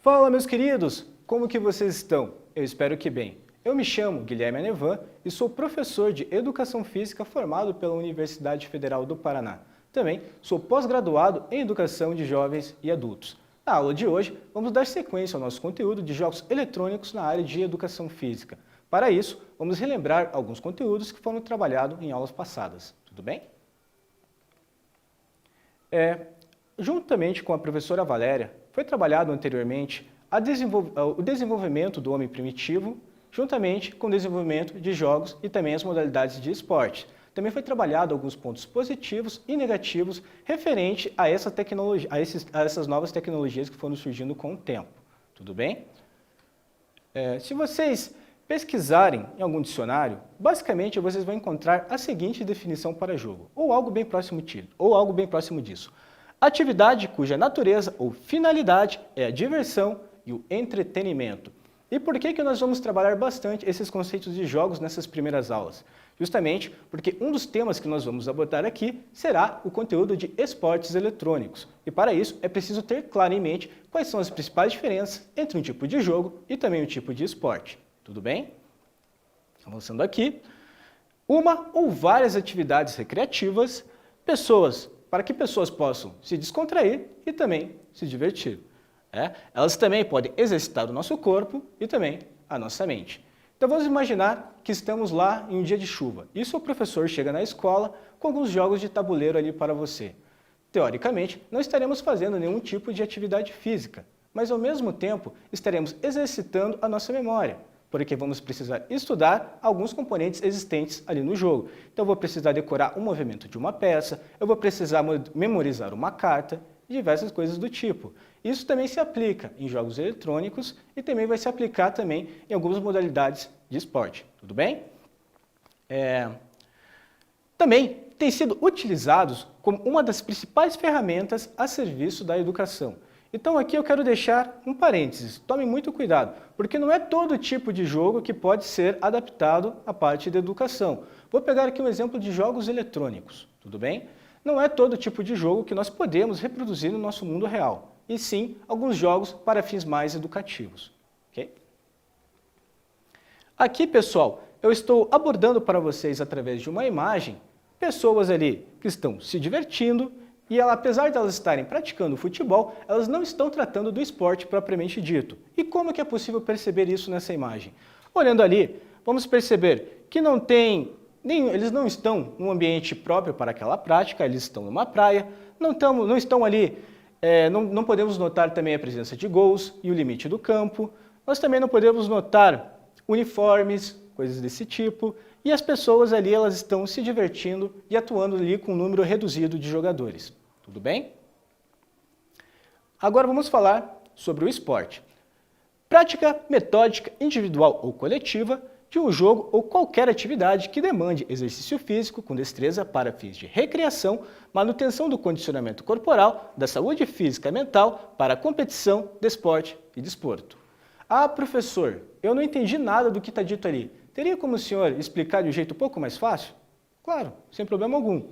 Fala, meus queridos! Como que vocês estão? Eu espero que bem. Eu me chamo Guilherme Anevan e sou professor de Educação Física formado pela Universidade Federal do Paraná. Também sou pós-graduado em Educação de Jovens e Adultos. Na aula de hoje, vamos dar sequência ao nosso conteúdo de jogos eletrônicos na área de Educação Física. Para isso, vamos relembrar alguns conteúdos que foram trabalhados em aulas passadas. Tudo bem? Juntamente com a professora Valéria, foi trabalhado anteriormente o desenvolvimento do homem primitivo, juntamente com o desenvolvimento de jogos e também as modalidades de esporte. Também foi trabalhado alguns pontos positivos e negativos referente a essas novas tecnologias que foram surgindo com o tempo. Tudo bem? Se vocês pesquisarem em algum dicionário, basicamente vocês vão encontrar a seguinte definição para jogo, ou algo bem próximo disso. Atividade cuja natureza ou finalidade é a diversão e o entretenimento. E por que nós vamos trabalhar bastante esses conceitos de jogos nessas primeiras aulas? Justamente porque um dos temas que nós vamos abordar aqui será o conteúdo de esportes eletrônicos. E para isso é preciso ter claro em mente quais são as principais diferenças entre um tipo de jogo e também um tipo de esporte. Tudo bem? Avançando aqui. Uma ou várias atividades recreativas, para que pessoas possam se descontrair e também se divertir. Elas também podem exercitar o nosso corpo e também a nossa mente. Então vamos imaginar que estamos lá em um dia de chuva e o seu professor chega na escola com alguns jogos de tabuleiro ali para você. Teoricamente, não estaremos fazendo nenhum tipo de atividade física, mas ao mesmo tempo estaremos exercitando a nossa memória, porque vamos precisar estudar alguns componentes existentes ali no jogo. Então eu vou precisar decorar o movimento de uma peça, eu vou precisar memorizar uma carta, e diversas coisas do tipo. Isso também se aplica em jogos eletrônicos e também vai se aplicar também em algumas modalidades de esporte. Tudo bem? Também tem sido utilizados como uma das principais ferramentas a serviço da educação. Então aqui eu quero deixar um parênteses, tome muito cuidado, porque não é todo tipo de jogo que pode ser adaptado à parte da educação. Vou pegar aqui um exemplo de jogos eletrônicos, tudo bem? Não é todo tipo de jogo que nós podemos reproduzir no nosso mundo real, e sim alguns jogos para fins mais educativos. Okay? Aqui, pessoal, eu estou abordando para vocês através de uma imagem pessoas ali que estão se divertindo e apesar de elas estarem praticando futebol, elas não estão tratando do esporte propriamente dito. E como que é possível perceber isso nessa imagem? Olhando ali, vamos perceber que eles não estão num ambiente próprio para aquela prática, eles estão numa praia, não estão ali, não podemos notar também a presença de gols e o limite do campo, nós também não podemos notar uniformes, coisas desse tipo, e as pessoas ali elas estão se divertindo e atuando ali com um número reduzido de jogadores. Tudo bem? Agora vamos falar sobre o esporte. Prática metódica individual ou coletiva de um jogo ou qualquer atividade que demande exercício físico com destreza para fins de recreação, manutenção do condicionamento corporal, da saúde física e mental, para competição, desporte e desporto. Ah, professor, eu não entendi nada do que está dito ali. Teria como o senhor explicar de um jeito um pouco mais fácil? Claro, sem problema algum.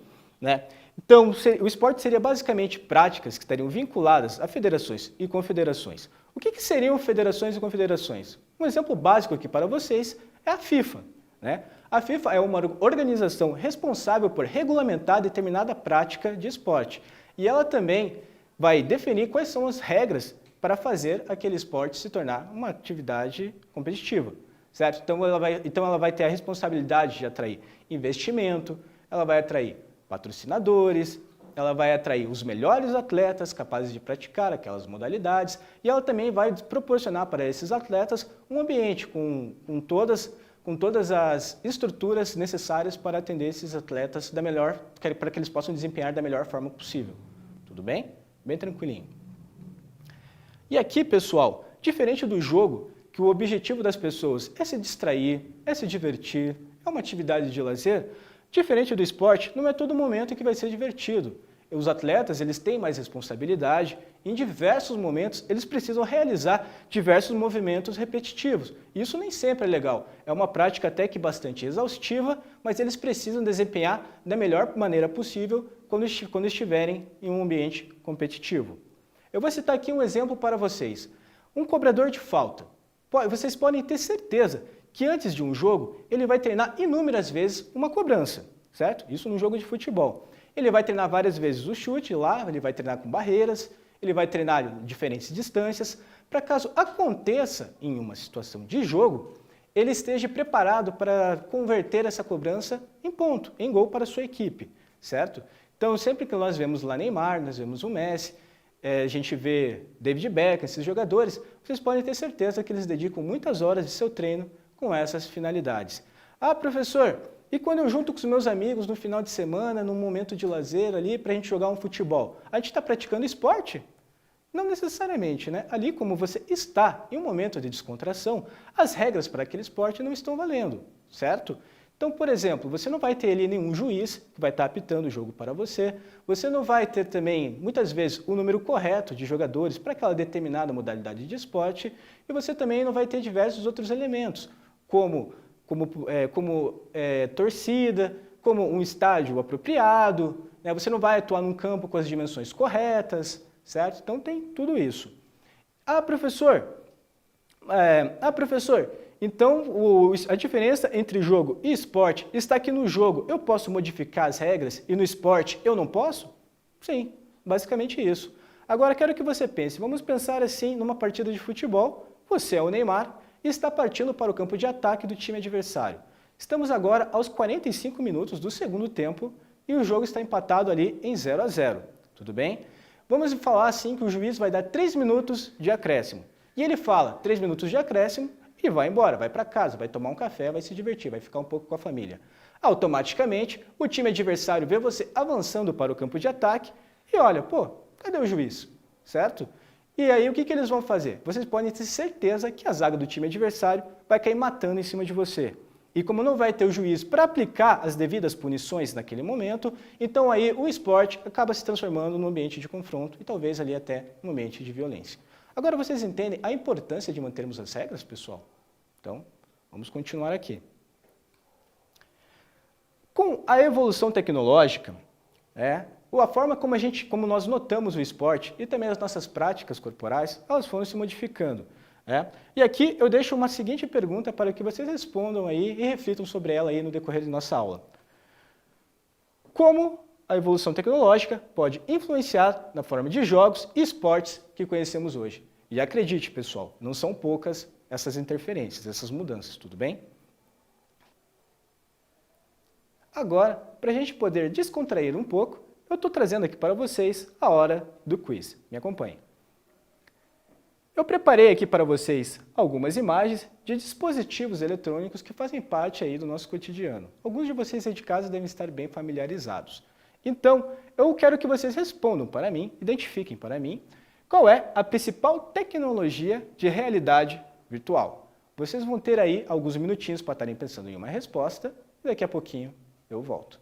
Então, o esporte seria basicamente práticas que estariam vinculadas a federações e confederações. O que seriam federações e confederações? Um exemplo básico aqui para vocês é a FIFA. A FIFA é uma organização responsável por regulamentar determinada prática de esporte. E ela também vai definir quais são as regras para fazer aquele esporte se tornar uma atividade competitiva. Certo? Então ela vai ter a responsabilidade de atrair investimento, ela vai atrair patrocinadores, ela vai atrair os melhores atletas capazes de praticar aquelas modalidades e ela também vai proporcionar para esses atletas um ambiente com todas as estruturas necessárias para atender esses atletas para que eles possam desempenhar da melhor forma possível. Tudo bem? Bem tranquilinho. E aqui, pessoal, diferente do jogo, que o objetivo das pessoas é se distrair, é se divertir, é uma atividade de lazer, diferente do esporte, não é todo momento que vai ser divertido. os atletas eles têm mais responsabilidade, em diversos momentos eles precisam realizar diversos movimentos repetitivos. Isso nem sempre é legal, é uma prática até que bastante exaustiva, mas eles precisam desempenhar da melhor maneira possível quando estiverem em um ambiente competitivo. Eu vou citar aqui um exemplo para vocês. Um cobrador de falta. Vocês podem ter certeza que antes de um jogo ele vai treinar inúmeras vezes uma cobrança, certo? Isso num jogo de futebol. Ele vai treinar várias vezes o chute lá, ele vai treinar com barreiras, ele vai treinar diferentes distâncias, para caso aconteça em uma situação de jogo, ele esteja preparado para converter essa cobrança em ponto, em gol para a sua equipe, certo? Então, sempre que nós vemos lá Neymar, nós vemos o Messi, a gente vê David Beckham, esses jogadores, vocês podem ter certeza que eles dedicam muitas horas de seu treino com essas finalidades. Ah, professor, e quando eu junto com os meus amigos no final de semana, num momento de lazer ali, para a gente jogar um futebol, a gente está praticando esporte? Não necessariamente, né? Ali, como você está em um momento de descontração, as regras para aquele esporte não estão valendo, certo? Então, por exemplo, você não vai ter ali nenhum juiz que vai estar apitando o jogo para você, você não vai ter também, muitas vezes, o número correto de jogadores para aquela determinada modalidade de esporte, e você também não vai ter diversos outros elementos, como torcida, como um estádio apropriado, né? Você não vai atuar num campo com as dimensões corretas, certo? Então tem tudo isso. Professor, então a diferença entre jogo e esporte está que no jogo eu posso modificar as regras e no esporte eu não posso? Sim, basicamente isso. Agora quero que você pense, vamos pensar assim numa partida de futebol, você é o Neymar, e está partindo para o campo de ataque do time adversário. Estamos agora aos 45 minutos do segundo tempo e o jogo está empatado ali em 0-0, tudo bem? Vamos falar assim que o juiz vai dar 3 minutos de acréscimo. E ele fala 3 minutos de acréscimo e vai embora, vai para casa, vai tomar um café, vai se divertir, vai ficar um pouco com a família. Automaticamente, o time adversário vê você avançando para o campo de ataque e olha, pô, cadê o juiz? Certo? E aí o que eles vão fazer? Vocês podem ter certeza que a zaga do time adversário vai cair matando em cima de você. E como não vai ter o juiz para aplicar as devidas punições naquele momento, então aí o esporte acaba se transformando num ambiente de confronto e talvez ali até um ambiente de violência. Agora vocês entendem a importância de mantermos as regras, pessoal? Então, vamos continuar aqui. Com a evolução tecnológica, a forma como nós notamos o esporte e também as nossas práticas corporais, elas foram se modificando. E aqui eu deixo uma seguinte pergunta para que vocês respondam aí e reflitam sobre ela aí no decorrer de nossa aula. Como a evolução tecnológica pode influenciar na forma de jogos e esportes que conhecemos hoje? E acredite, pessoal, não são poucas essas interferências, essas mudanças, tudo bem? Agora, para a gente poder descontrair um pouco, eu estou trazendo aqui para vocês a hora do quiz. Me acompanhem. Eu preparei aqui para vocês algumas imagens de dispositivos eletrônicos que fazem parte aí do nosso cotidiano. Alguns de vocês aí de casa devem estar bem familiarizados. Então, eu quero que vocês respondam para mim, identifiquem para mim, qual é a principal tecnologia de realidade virtual. Vocês vão ter aí alguns minutinhos para estarem pensando em uma resposta e daqui a pouquinho eu volto.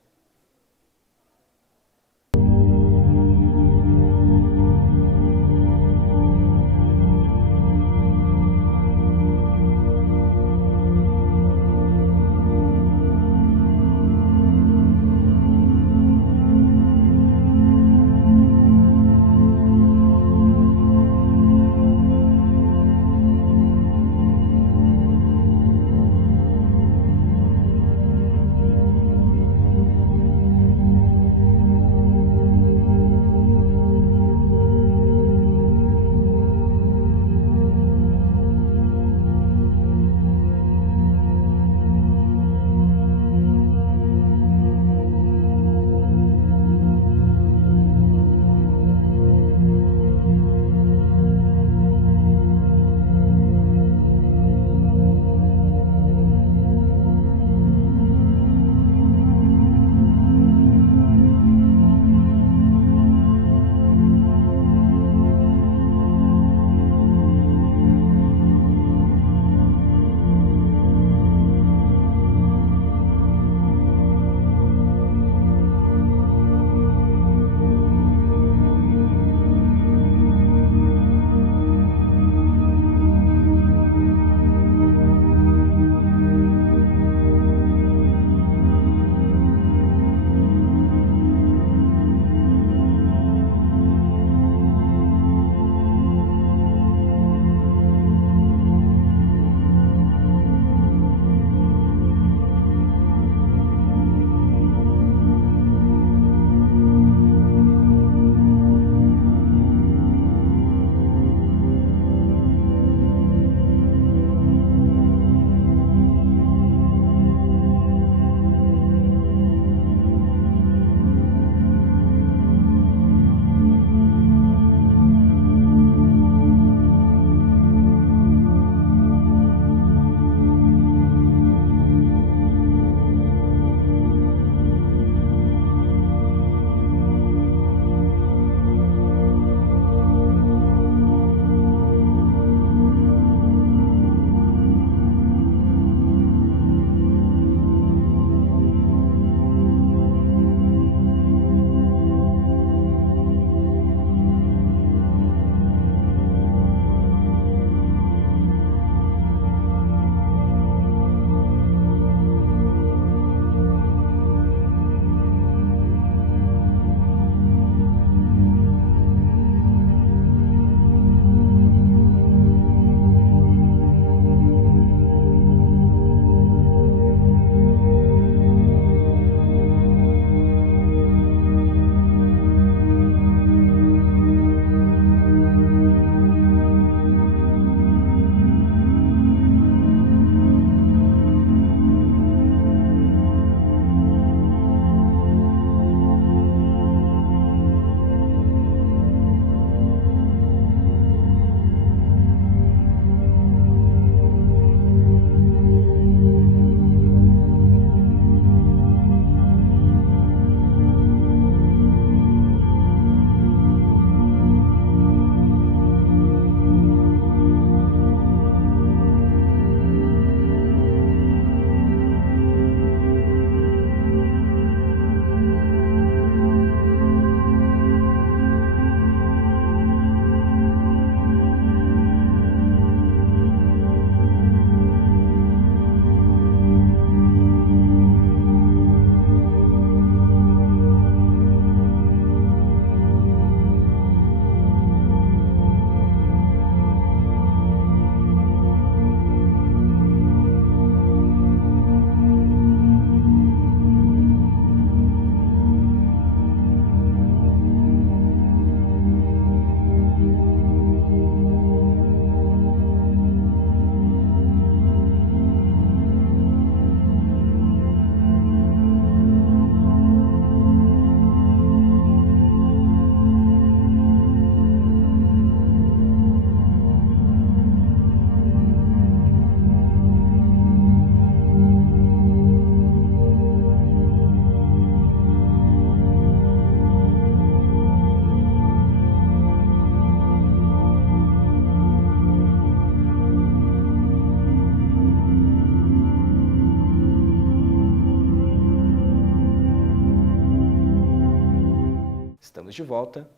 Estamos de volta.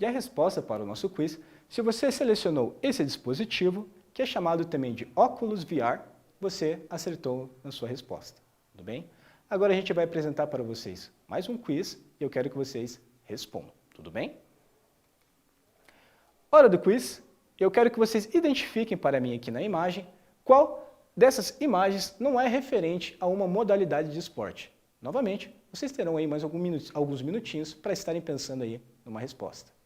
E a resposta para o nosso quiz, se você selecionou esse dispositivo, que é chamado também de óculos VR, você acertou na sua resposta, tudo bem? Agora a gente vai apresentar para vocês mais um quiz e eu quero que vocês respondam, tudo bem? Hora do quiz, eu quero que vocês identifiquem para mim aqui na imagem qual dessas imagens não é referente a uma modalidade de esporte. Novamente, vocês terão aí mais alguns minutinhos para estarem pensando aí numa resposta.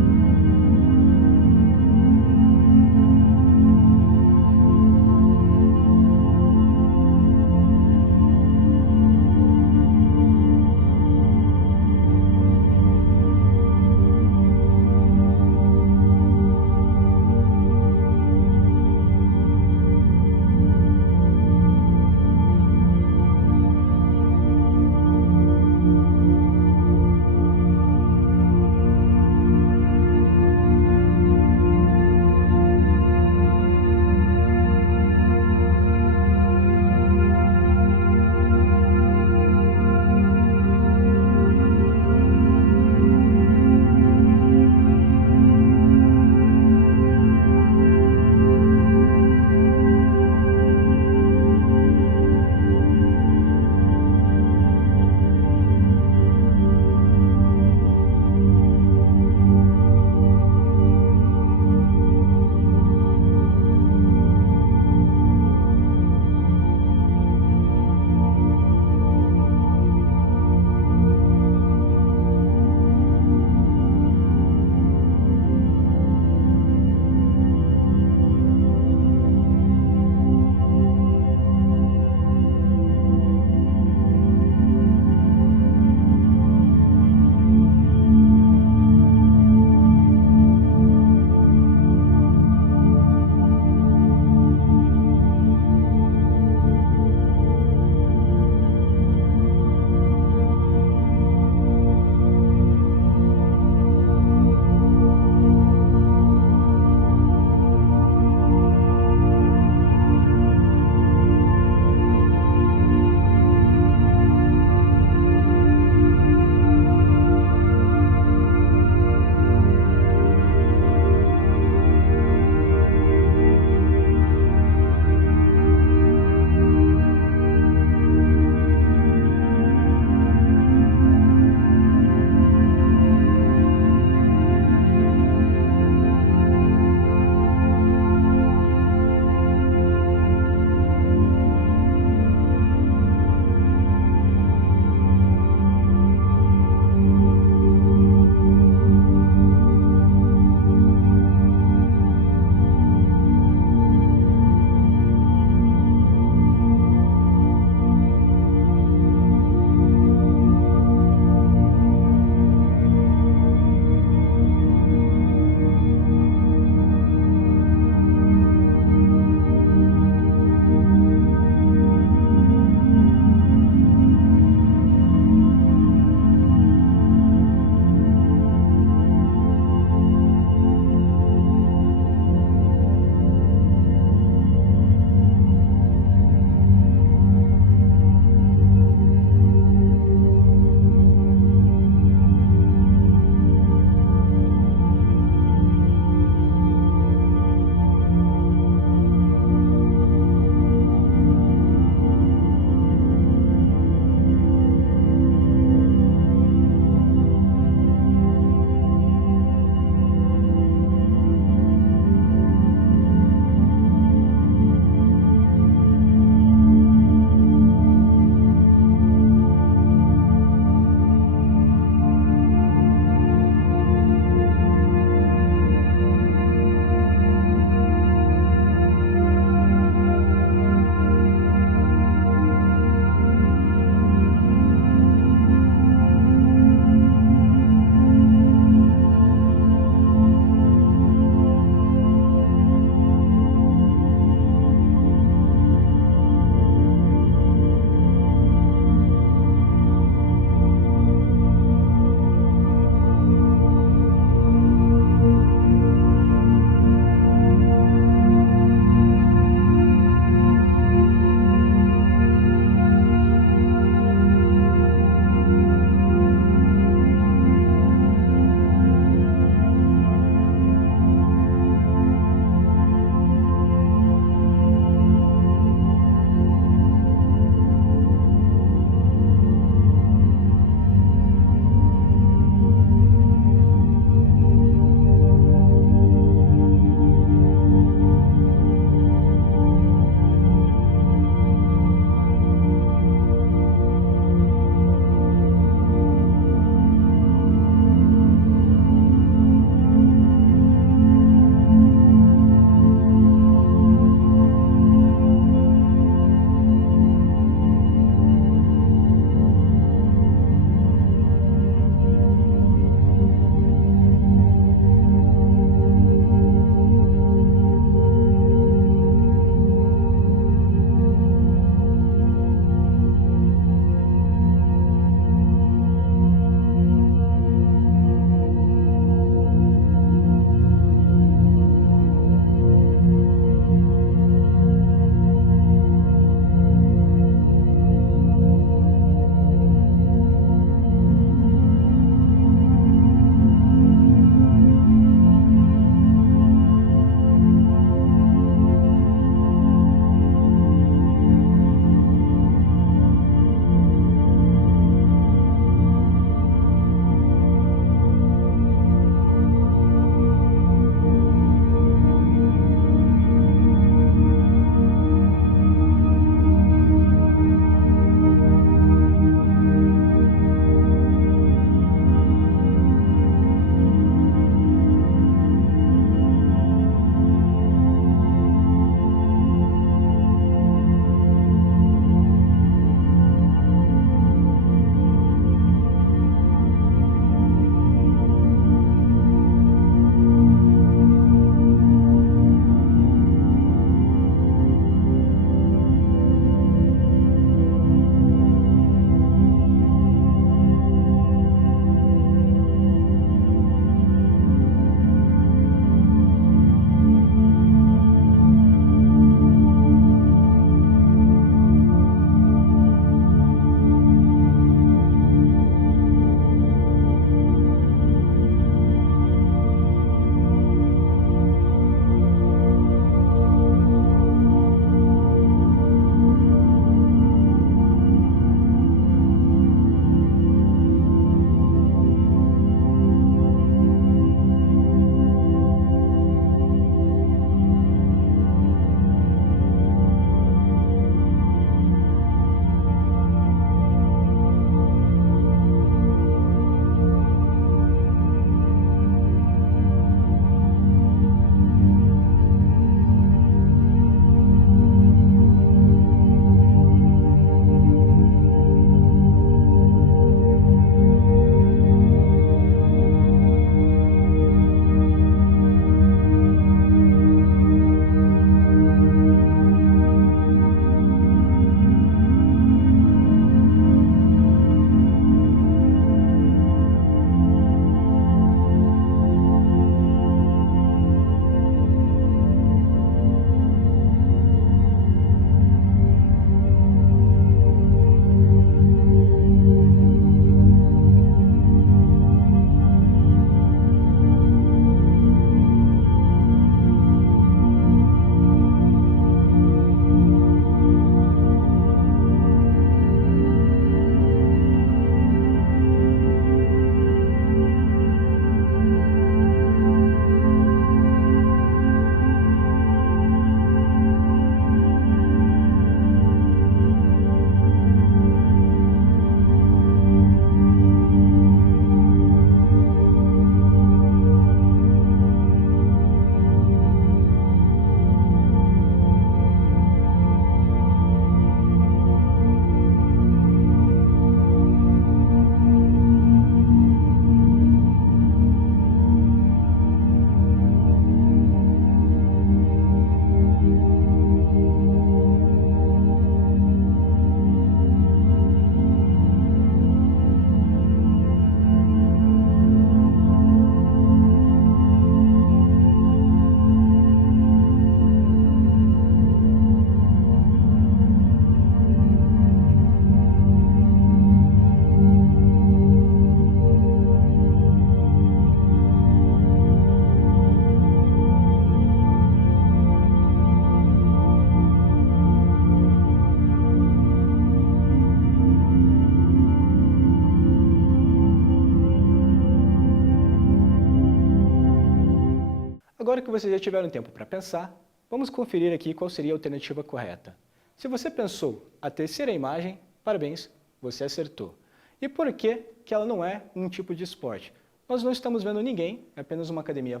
Agora que vocês já tiveram tempo para pensar, vamos conferir aqui qual seria a alternativa correta. Se você pensou a terceira imagem, parabéns, você acertou. E por que que ela não é um tipo de esporte? Nós não estamos vendo ninguém, é apenas uma academia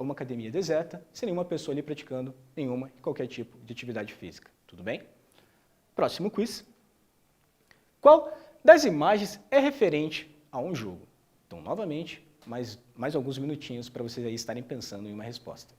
uma academia deserta, sem nenhuma pessoa ali praticando nenhuma e qualquer tipo de atividade física. Tudo bem? Próximo quiz. Qual das imagens é referente a um jogo? Então, novamente, mais alguns minutinhos para vocês aí estarem pensando em uma resposta.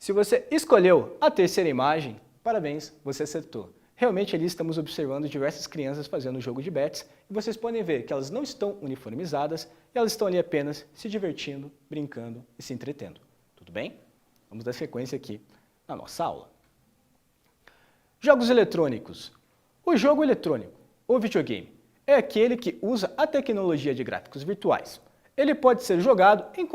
Se você escolheu a terceira imagem, parabéns, você acertou. Realmente ali estamos observando diversas crianças fazendo o jogo de bets e vocês podem ver que elas não estão uniformizadas e elas estão ali apenas se divertindo, brincando e se entretendo. Tudo bem? Vamos dar sequência aqui na nossa aula. Jogos eletrônicos. O jogo eletrônico, ou videogame, é aquele que usa a tecnologia de gráficos virtuais. Ele pode ser jogado em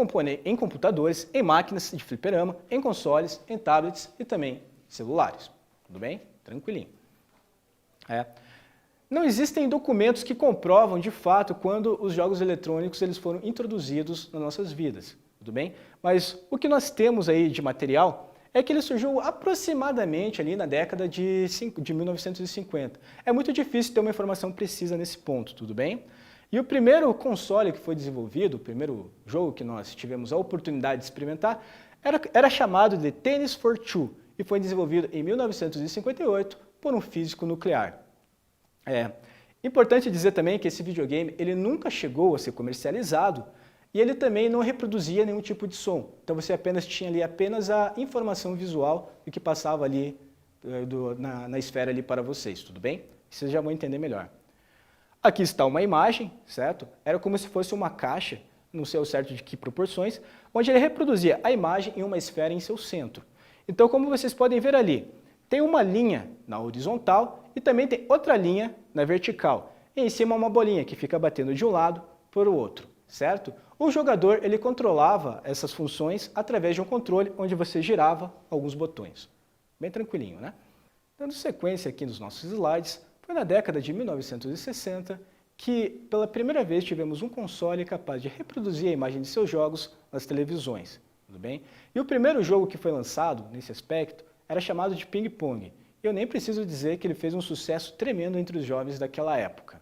computadores, em máquinas de fliperama, em consoles, em tablets e também celulares. Tudo bem? Tranquilinho. Não existem documentos que comprovam de fato quando os jogos eletrônicos eles foram introduzidos nas nossas vidas. Tudo bem? Mas o que nós temos aí de material é que ele surgiu aproximadamente ali na década de 1950. É muito difícil ter uma informação precisa nesse ponto, tudo bem? E o primeiro console que foi desenvolvido, o primeiro jogo que nós tivemos a oportunidade de experimentar, era chamado de Tennis for Two e foi desenvolvido em 1958 por um físico nuclear. Importante dizer também que esse videogame ele nunca chegou a ser comercializado e ele também não reproduzia nenhum tipo de som. Então você apenas tinha ali apenas a informação visual do que passava ali na esfera ali para vocês, tudo bem? Vocês já vão entender melhor. Aqui está uma imagem, certo? Era como se fosse uma caixa, não sei ao certo de que proporções, onde ele reproduzia a imagem em uma esfera em seu centro. Então, como vocês podem ver ali, tem uma linha na horizontal e também tem outra linha na vertical. E em cima uma bolinha que fica batendo de um lado para o outro, certo? O jogador ele controlava essas funções através de um controle onde você girava alguns botões. Bem tranquilinho, né? Dando sequência aqui nos nossos slides, foi na década de 1960 que pela primeira vez tivemos um console capaz de reproduzir a imagem de seus jogos nas televisões. Tudo bem? E o primeiro jogo que foi lançado nesse aspecto era chamado de Ping Pong. Eu nem preciso dizer que ele fez um sucesso tremendo entre os jovens daquela época,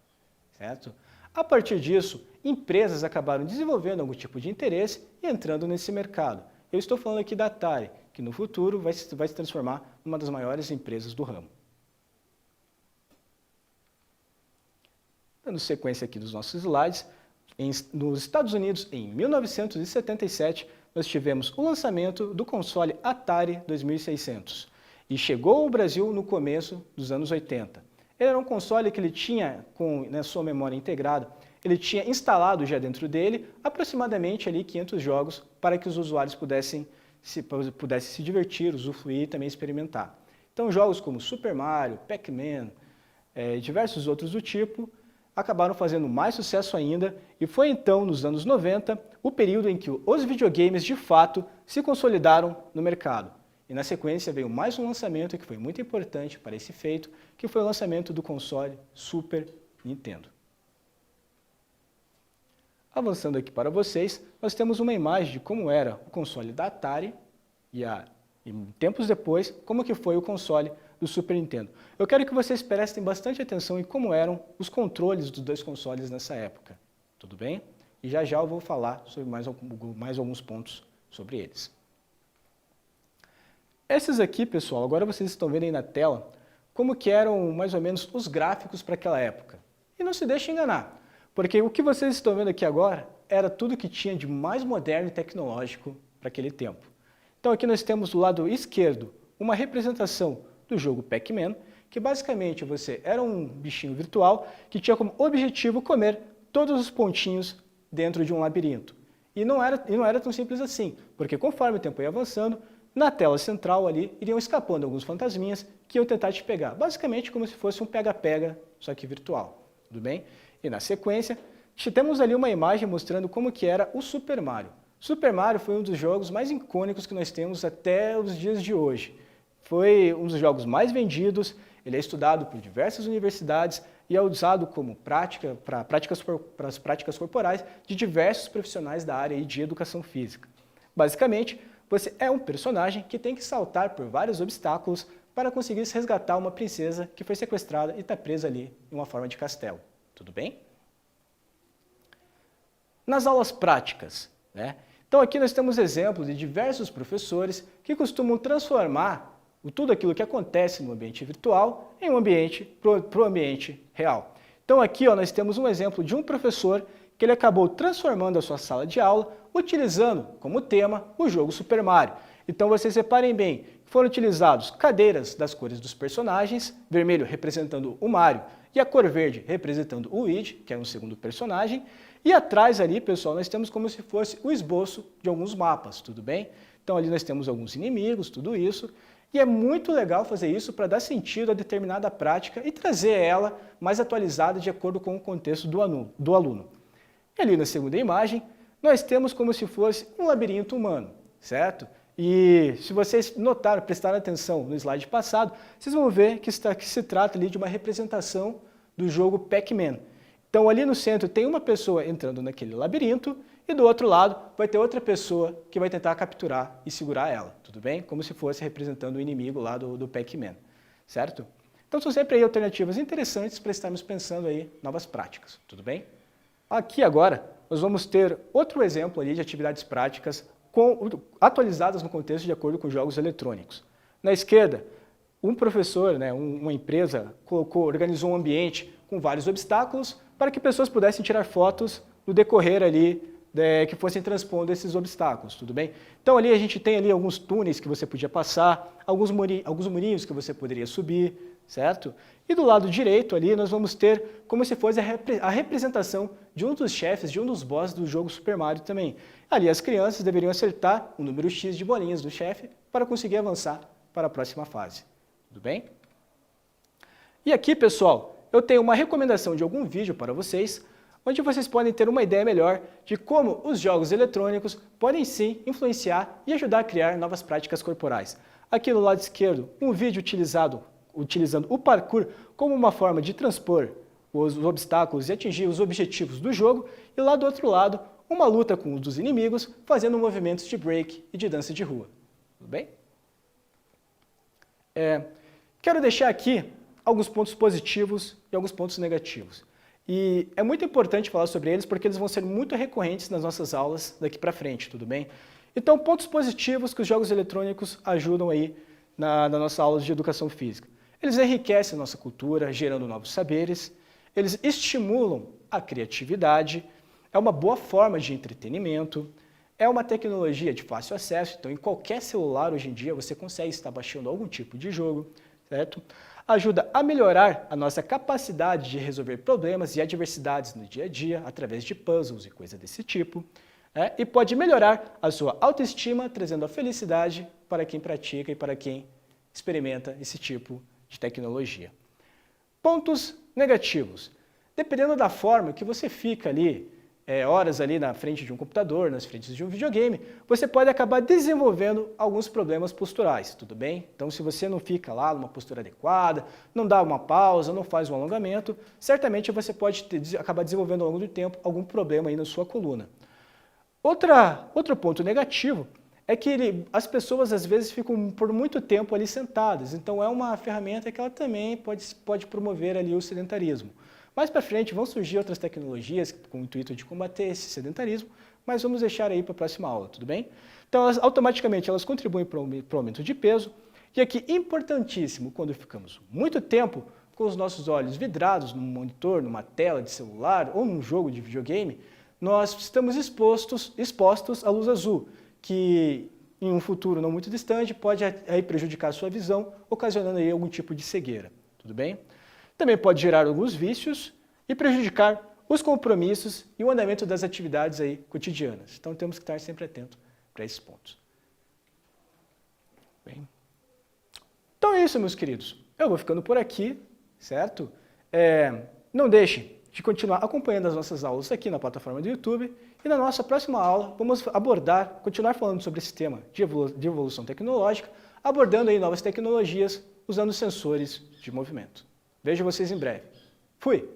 certo? A partir disso, empresas acabaram desenvolvendo algum tipo de interesse e entrando nesse mercado. Eu estou falando aqui da Atari, que no futuro vai se transformar numa das maiores empresas do ramo. Dando sequência aqui dos nossos slides, nos Estados Unidos, em 1977, nós tivemos o lançamento do console Atari 2600 e chegou ao Brasil no começo dos anos 80. Ele era um console que ele tinha, com sua memória integrada, ele tinha instalado já dentro dele aproximadamente ali 500 jogos para que os usuários pudessem se divertir, usufruir e também experimentar. Então jogos como Super Mario, Pac-Man, diversos outros do tipo, acabaram fazendo mais sucesso ainda e foi então, nos anos 90, o período em que os videogames de fato se consolidaram no mercado. E na sequência veio mais um lançamento que foi muito importante para esse feito, que foi o lançamento do console Super Nintendo. Avançando aqui para vocês, nós temos uma imagem de como era o console da Atari e tempos depois, como que foi o console do Super Nintendo. Eu quero que vocês prestem bastante atenção em como eram os controles dos dois consoles nessa época. Tudo bem? E já já eu vou falar sobre mais alguns pontos sobre eles. Esses aqui, pessoal, agora vocês estão vendo aí na tela como que eram mais ou menos os gráficos para aquela época. E não se deixem enganar, porque o que vocês estão vendo aqui agora era tudo que tinha de mais moderno e tecnológico para aquele tempo. Então aqui nós temos do lado esquerdo uma representação do jogo Pac-Man, que basicamente você era um bichinho virtual que tinha como objetivo comer todos os pontinhos dentro de um labirinto. E não era tão simples assim, porque conforme o tempo ia avançando, na tela central ali iriam escapando alguns fantasminhas que iam tentar te pegar. Basicamente como se fosse um pega-pega, só que virtual. Tudo bem? E na sequência, temos ali uma imagem mostrando como que era o Super Mario. Super Mario foi um dos jogos mais icônicos que nós temos até os dias de hoje. Foi um dos jogos mais vendidos, ele é estudado por diversas universidades e é usado como prática para as práticas corporais de diversos profissionais da área de educação física. Basicamente, você é um personagem que tem que saltar por vários obstáculos para conseguir resgatar uma princesa que foi sequestrada e está presa ali em uma forma de castelo. Tudo bem? Nas aulas práticas, né? Então aqui nós temos exemplos de diversos professores que costumam transformar tudo aquilo que acontece no ambiente virtual em um ambiente para o ambiente real. Então aqui nós temos um exemplo de um professor que ele acabou transformando a sua sala de aula utilizando como tema o jogo Super Mario. Então vocês reparem bem, foram utilizados cadeiras das cores dos personagens, vermelho representando o Mario e a cor verde representando o Luigi, que era um segundo personagem, e atrás ali, pessoal, nós temos como se fosse o esboço de alguns mapas, tudo bem? Então ali nós temos alguns inimigos, tudo isso, e é muito legal fazer isso para dar sentido a determinada prática e trazer ela mais atualizada de acordo com o contexto do aluno. E ali na segunda imagem, nós temos como se fosse um labirinto humano, certo? E se vocês notaram, prestaram atenção no slide passado, vocês vão ver que se trata ali de uma representação do jogo Pac-Man. Então ali no centro tem uma pessoa entrando naquele labirinto e do outro lado vai ter outra pessoa que vai tentar capturar e segurar ela, tudo bem? Como se fosse representando o inimigo lá do Pac-Man, certo? Então são sempre aí alternativas interessantes para estarmos pensando aí novas práticas, tudo bem? Aqui agora nós vamos ter outro exemplo ali de atividades práticas atualizadas no contexto de acordo com jogos eletrônicos. Na esquerda, um professor, uma empresa, organizou um ambiente com vários obstáculos para que pessoas pudessem tirar fotos no decorrer ali, que fossem transpondo esses obstáculos, tudo bem? Então ali a gente tem ali alguns túneis que você podia passar, alguns murinhos que você poderia subir, certo? E do lado direito ali nós vamos ter como se fosse a representação de um dos chefes, de um dos bosses do jogo Super Mario também. Ali as crianças deveriam acertar o número X de bolinhas do chefe para conseguir avançar para a próxima fase, tudo bem? E aqui, pessoal, eu tenho uma recomendação de algum vídeo para vocês, onde vocês podem ter uma ideia melhor de como os jogos eletrônicos podem sim influenciar e ajudar a criar novas práticas corporais. Aqui no lado esquerdo, um vídeo utilizando o parkour como uma forma de transpor os obstáculos e atingir os objetivos do jogo, e lá do outro lado, uma luta com um dos inimigos, fazendo movimentos de break e de dança de rua. Tudo bem? Quero deixar aqui alguns pontos positivos e alguns pontos negativos. E é muito importante falar sobre eles porque eles vão ser muito recorrentes nas nossas aulas daqui para frente, tudo bem? Então, pontos positivos que os jogos eletrônicos ajudam aí na nossa aula de educação física. Eles enriquecem a nossa cultura, gerando novos saberes, eles estimulam a criatividade, é uma boa forma de entretenimento, é uma tecnologia de fácil acesso, então em qualquer celular hoje em dia você consegue estar baixando algum tipo de jogo, certo? Ajuda a melhorar a nossa capacidade de resolver problemas e adversidades no dia a dia, através de puzzles e coisas desse tipo. E pode melhorar a sua autoestima, trazendo a felicidade para quem pratica e para quem experimenta esse tipo de tecnologia. Pontos negativos. Dependendo da forma que você fica ali, horas ali na frente de um computador, nas frentes de um videogame, você pode acabar desenvolvendo alguns problemas posturais, tudo bem? Então, se você não fica lá numa postura adequada, não dá uma pausa, não faz um alongamento, certamente você pode acabar desenvolvendo ao longo do tempo algum problema aí na sua coluna. Outro ponto negativo é que as pessoas às vezes ficam por muito tempo ali sentadas, então é uma ferramenta que ela também pode promover ali o sedentarismo. Mais para frente vão surgir outras tecnologias com o intuito de combater esse sedentarismo, mas vamos deixar aí para a próxima aula, tudo bem? Então, automaticamente elas contribuem para o aumento de peso, e aqui, importantíssimo, quando ficamos muito tempo com os nossos olhos vidrados num monitor, numa tela de celular ou num jogo de videogame, nós estamos expostos à luz azul, que em um futuro não muito distante pode aí prejudicar a sua visão, ocasionando aí algum tipo de cegueira, tudo bem? Também pode gerar alguns vícios e prejudicar os compromissos e o andamento das atividades aí cotidianas. Então temos que estar sempre atentos para esses pontos. Bem, então é isso, meus queridos. Eu vou ficando por aqui, certo? Não deixe de continuar acompanhando as nossas aulas aqui na plataforma do YouTube, e na nossa próxima aula vamos continuar falando sobre esse tema de evolução tecnológica, abordando aí novas tecnologias usando sensores de movimento. Vejo vocês em breve. Fui!